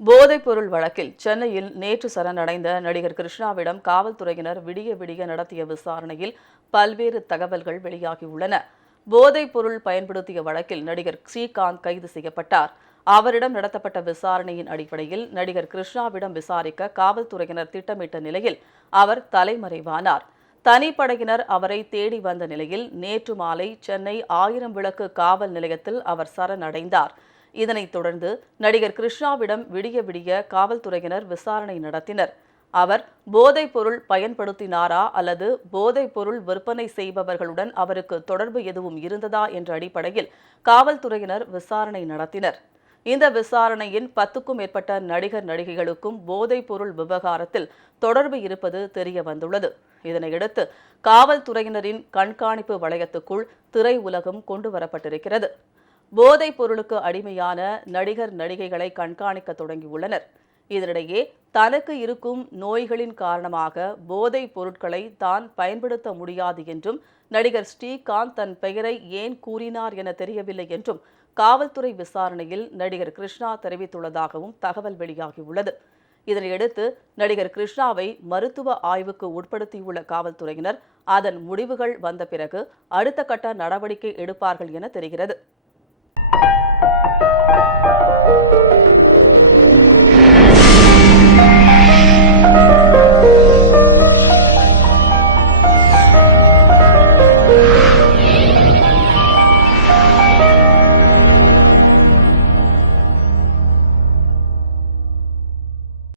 போதைப்பொருள் வழக்கில் சென்னையில் நேற்று சரணடைந்த நடிகர் கிருஷ்ணாவிடம் காவல்துறையினர் விடிய விடிய நடத்திய விசாரணையில் பல்வேறு தகவல்கள் வெளியாகியுள்ளன. போதைப்பொருள் பயன்படுத்திய வழக்கில் நடிகர் ஸ்ரீகாந்த் கைது செய்யப்பட்டார். அவரிடம் நடத்தப்பட்ட விசாரணையின் அடிப்படையில் நடிகர் கிருஷ்ணாவிடம் விசாரிக்க காவல்துறையினர் திட்டமிட்ட நிலையில் அவர் தலைமறைவானார். தனிப்படையினர் அவரை தேடி வந்த நிலையில் நேற்று மாலை சென்னை ஆயிரம் விளக்கு காவல் நிலையத்தில் அவர் சரணடைந்தார். இதனைத் தொடர்ந்து நடிகர் கிருஷ்ணாவிடம் விடிய விடிய காவல்துறையினர் விசாரணை நடத்தினர். அவர் போதைப் பொருள் பயன்படுத்தினாரா அல்லது போதைப் பொருள் விற்பனை செய்பவர்களுடன் அவருக்கு தொடர்பு எதுவும் இருந்ததா என்ற அடிப்படையில் காவல்துறையினர் விசாரணை நடத்தினர். இந்த விசாரணையின் பத்துக்கும் மேற்பட்ட நடிகர் நடிகைகளுக்கும் போதைப் பொருள் விவகாரத்தில் தொடர்பு இருப்பது தெரிய வந்துள்ளது. இதனையடுத்து காவல்துறையினரின் கண்காணிப்பு வளையத்துக்குள் திரை உலகம் கொண்டு வரப்பட்டிருக்கிறது. போதைப் பொருளுக்கு அடிமையான நடிகர் நடிகைகளை கண்காணிக்க தொடங்கியுள்ளனர். இதனிடையே தனக்கு இருக்கும் நோய்களின் காரணமாக போதைப் பொருட்களை தான் பயன்படுத்த முடியாது என்றும் நடிகர் ஸ்ரீகாந்த் தன் பெயரை ஏன் கூறினார் என தெரியவில்லை என்றும் காவல்துறை விசாரணையில் நடிகர் கிருஷ்ணா தெரிவித்துள்ளதாகவும் தகவல் வெளியாகியுள்ளது. இதனையடுத்து நடிகர் கிருஷ்ணாவை மருத்துவ ஆய்வுக்கு உட்படுத்தியுள்ள காவல்துறையினர் அதன் முடிவுகள் வந்த பிறகு அடுத்த கட்ட நடவடிக்கை எடுப்பார்கள் என தெரிகிறது.